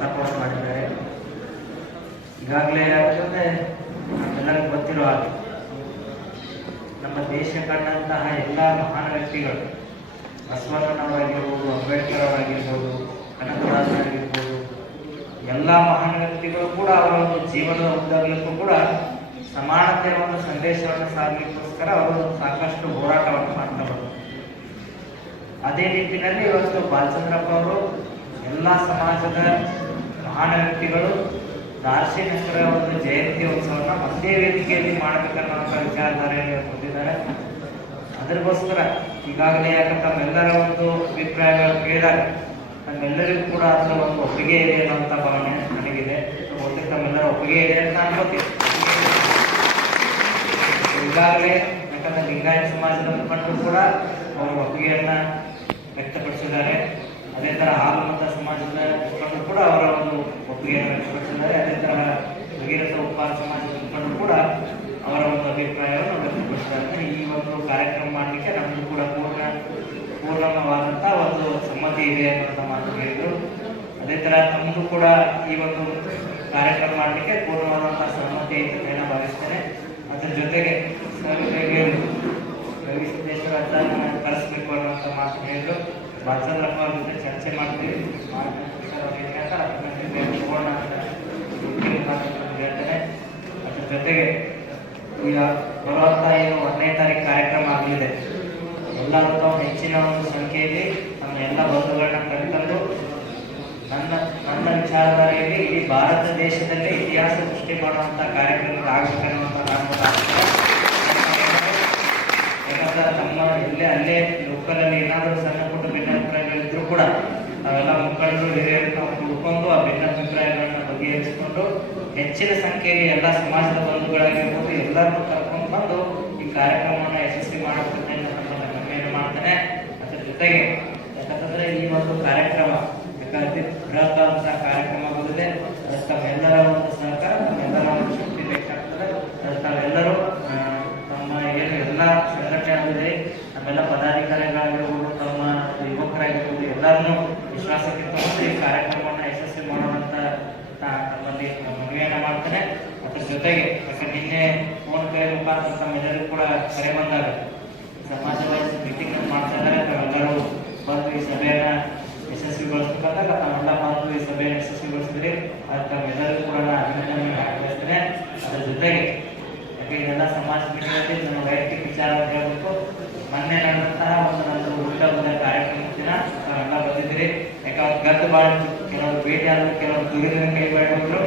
ಪ್ರಸ್ತಾಪವನ್ನು ಮಾಡಿದ್ದಾರೆ. ಈಗಾಗಲೇ ಯಾಕಂದರೆ ಎಲ್ಲರಿಗೂ ಗೊತ್ತಿರೋ ಹಾಗೆ, ನಮ್ಮ ದೇಶ ಕಂಡಂತಹ ಎಲ್ಲ ಮಹಾನ್ ವ್ಯಕ್ತಿಗಳು, ಬಸವಣ್ಣನವರಾಗಿರ್ಬೋದು ಅಂಬೇಡ್ಕರ್ ಅವರಾಗಿರ್ಬೋದು ಕನಕದಾಸರಾಗಿರ್ಬೋದು, ಎಲ್ಲ ಮಹಾನ್ ವ್ಯಕ್ತಿಗಳು ಕೂಡ ಅವರ ಒಂದು ಜೀವನದ ಉದ್ದಾಗಲಿಕ್ಕೂ ಕೂಡ ಸಮಾನತೆಯ ಒಂದು ಸಂದೇಶವನ್ನು ಸಾಗಲಿಕ್ಕೋಸ್ಕರ ಅವರು ಸಾಕಷ್ಟು ಹೋರಾಟವನ್ನು ಮಾಡ್ತಾ ಬಂದರು. ಅದೇ ನಿಟ್ಟಿನಲ್ಲಿ ಇವತ್ತು ಬಾಲಚಂದ್ರಪ್ಪ ಅವರು ಎಲ್ಲ ಸಮಾಜದ ಮಹಾನ್ ವ್ಯಕ್ತಿಗಳು ದಾರ್ಶನಿಕರ ಒಂದು ಜಯಂತಿ ಉತ್ಸವನ ಒಂದೇ ವೇದಿಕೆಯಲ್ಲಿ ಮಾಡಬೇಕನ್ನುವಂಥ ವಿಚಾರಧಾರೆಯಲ್ಲಿ ಹೊಂದಿದ್ದಾರೆ ಅದಕ್ಕೋಸ್ಕರ ಈಗಾಗಲೇ ಯಾಕೆ ತಮ್ಮೆಲ್ಲರ ಒಂದು ಅಭಿಪ್ರಾಯಗಳು ಕೇಳಿದಾಗ ನಮ್ಮೆಲ್ಲರಿಗೂ ಕೂಡ ಅದರ ಒಂದು ಒಪ್ಪಿಗೆ ಇದೆ ಅನ್ನೋಂಥ ಭಾವನೆ ನನಗಿದೆ. ಬಹುತೇಕ ತಮ್ಮೆಲ್ಲರ ಒಪ್ಪಿಗೆ ಇದೆ ಅಂತ ಅನ್ಕೋತೀವಿ ಈಗಾಗಲೇ ಯಾಕಂದ್ರೆ ಲಿಂಗಾಯತ ಸಮಾಜದ ಮುಖಂಡರು ಕೂಡ ಅವರ ಒಪ್ಪಿಗೆಯನ್ನ ವ್ಯಕ್ತಪಡಿಸಿದ್ದಾರೆ. ಅದೇ ತರ ಹಾಲುಮತ ಸಮಾಜದ ಮುಖಂಡರು ಕೂಡ ಅವರ ಒಪ್ಪಿಗೆಯನ್ನು ವ್ಯಕ್ತಪಡಿಸಿದ್ದಾರೆ ಅದೇ ತರ ಭಗೀರಥ ಉಪ್ಪಾರ ಸಮಾಜದ ಮುಖಂಡರು ಕೂಡ ಅವರ ಒಂದು ಅಭಿಪ್ರಾಯವನ್ನು ವ್ಯಕ್ತಪಡಿಸಿದ್ದಾರೆ ಈ ಒಂದು ಕಾರ್ಯಕ್ರಮ ಮಾಡಲಿಕ್ಕೆ ನಮಗೂ ಕೂಡ ಪೂರ್ಣ, ಪೂರ್ಣವಾದಂತ ಒಂದು ಸಮ್ಮತಿ ಇದೆ ಅನ್ನುವಂಥ ಮಾತು ಹೇಳಿದ್ರು. ಅದೇ ತರ ತಮ್ಮದು ಕೂಡ ಈ ಒಂದು ಕಾರ್ಯಕ್ರಮ ಮಾಡಲಿಕ್ಕೆ ಪೂರ್ಣವಾದಂತಹ ಸಮ್ಮತಿ ಐತೆ ಅಂತ ನಾನು ಭಾವಿಸ್ತೇನೆ. ಅದ್ರ ಜೊತೆಗೆ ಸರ್ ರವಿ ಸಿದ್ದೇಶ್ವರ ಕರೆಸ್ಬೇಕು ಅನ್ನುವಂಥ ಮಾತು ಹೇಳಿದ್ರು. ಅವ್ರ ಜೊತೆ ಚರ್ಚೆ ಮಾಡ್ತೀವಿ ಹೇಳ್ತಾರೆ ಜೊತೆ ಅಂತ ಹೇಳ್ತೇನೆ ಅದ್ರ ಜೊತೆಗೆ ಈಗ ಬರುವಂತ ಏನು ಒಂದನೇ ತಾರೀಕು ಕಾರ್ಯಕ್ರಮ ಆಗಲಿದೆ ಎಲ್ಲರೂ ತಾವು ಹೆಚ್ಚಿನ ಒಂದು ಸಂಖ್ಯೆಯಲ್ಲಿ ನಮ್ಮ ಎಲ್ಲ ಬಂಧುಗಳನ್ನ ಕರೆತಂದು ನನ್ನ ನನ್ನ ವಿಚಾರಧಾರೆಯಲ್ಲಿ ಇಡೀ ಭಾರತ ದೇಶದಲ್ಲಿ ಇತಿಹಾಸ ಸೃಷ್ಟಿ ಮಾಡುವಂಥ ಕಾರ್ಯಕ್ರಮಗಳು ಆಗಬೇಕನ್ನುವಂತ ನಾನು. ಯಾಕಂದ್ರೆ ನಮ್ಮ ಇಲ್ಲೇ ಅಲ್ಲೇ ಲೋಕಲಲ್ಲಿ ಏನಾದರೂ ಸಣ್ಣ ಕೂಡ ನಾವೆಲ್ಲ ಮುಖಂಡರು, ಹಿರಿಯರು ಉಳ್ಕೊಂಡು ಆ ಭಿನ್ನಾಭಿಪ್ರಾಯಗಳನ್ನ ಬಗೆಹರಿಸಿಕೊಂಡು ಹೆಚ್ಚಿನ ಸಂಖ್ಯೆಯಲ್ಲಿ ಎಲ್ಲ ಸಮಾಜದ ಬಂಧುಗಳಾಗಿರ್ಬೋದು ಎಲ್ಲರನ್ನೂ ಕರ್ಕೊಂಡು ಬಂದು ಈ ಕಾರ್ಯಕ್ರಮವನ್ನು ಯಶಸ್ವಿ ಮಾಡುತ್ತೆ ಅಂತ ಕಮ್ಮಿಯನ್ನು ಮಾಡ್ತೇನೆ. ಅದ್ರ ಜೊತೆಗೆ ಯಾಕಂತಂದ್ರೆ ಈ ಒಂದು ಕಾರ್ಯಕ್ರಮ, ಯಾಕಂದ್ರೆ ಬೃಹತ್ತಾದಂತ ಕಾರ್ಯಕ್ರಮ ಬಂದಿದೆ ಅದಕ್ಕೆ ತಾವೆಲ್ಲರ ಒಂದು ಸಹಕಾರ ತಮ್ಮೆಲ್ಲರ ಒಂದು ಶಕ್ತಿ ಬೇಕಾಗ್ತದೆ. ಅದಕ್ಕೆ ತಾವೆಲ್ಲರೂ ತಮ್ಮ ಏನು ಎಲ್ಲ ಸಂಘಟನೆಗಳಿದೆ, ನಮ್ಮೆಲ್ಲ ಪದಾಧಿಕಾರಿಗಳಾಗಿರ್ಬೋದು ತಮ್ಮ ಯುವಕರಾಗಿರ್ಬೋದು ಎಲ್ಲರನ್ನೂ ವಿಶ್ವಾಸಕ್ಕೆ ತಗೊಂಡು ಈ ಕಾರ್ಯಕ್ರಮವನ್ನು ಯಶಸ್ವಿ ಮಾಡೋಣಂತ ನಾ ತಮ್ಮಲ್ಲಿ ಮನವಿಯನ್ನ ಮಾಡ್ತಾರೆ ಅದ್ರ ಜೊತೆಗೆ ನಿನ್ನೆ ಫೋನ್ ಪೇ ಮುಖಾಂತರ ತಮ್ಮೆಲ್ಲರಿಗೂ ಕೂಡ ಕರೆ ಬಂದಾಗ ಸಮಾಜವಾದ ಮೀಟಿಂಗ್ ಮಾಡ್ತಾ ಇದ್ದಾರೆ. ತಾವೆಲ್ಲರೂ ಬಂದು ಈ ಸಭೆಯನ್ನ ಯಶಸ್ವಿಗೊಳಿಸ್ಬೇಕಾದಾಗ ತಾವೆಲ್ಲ ಬಂದು ಈ ಸಭೆಯನ್ನು ಯಶಸ್ವಿಗೊಳಿಸಿದ್ರಿ. ಅದು ತಮ್ಮೆಲ್ಲರೂ ಕೂಡ ಅಭಿನಂದನೆ ಹಾಕಬಯಸ್ತೇನೆ ಅದ್ರ ಜೊತೆಗೆ ಯಾಕೆ ಇದೆಲ್ಲ ಸಮಾಜ ನಮ್ಮ ವೈಯಕ್ತಿಕ ವಿಚಾರ ಅಂತ ಹೇಳ್ಬೇಕು. ಮೊನ್ನೆ ನಡೆದಂತಹ ಒಂದು ಕೆಲವರು ಭೇಟಿ ಆದ್ರು ಕೆಲವರು ದೂರದಿಂದ ಕೈ ಮಾಡಿದ್ರು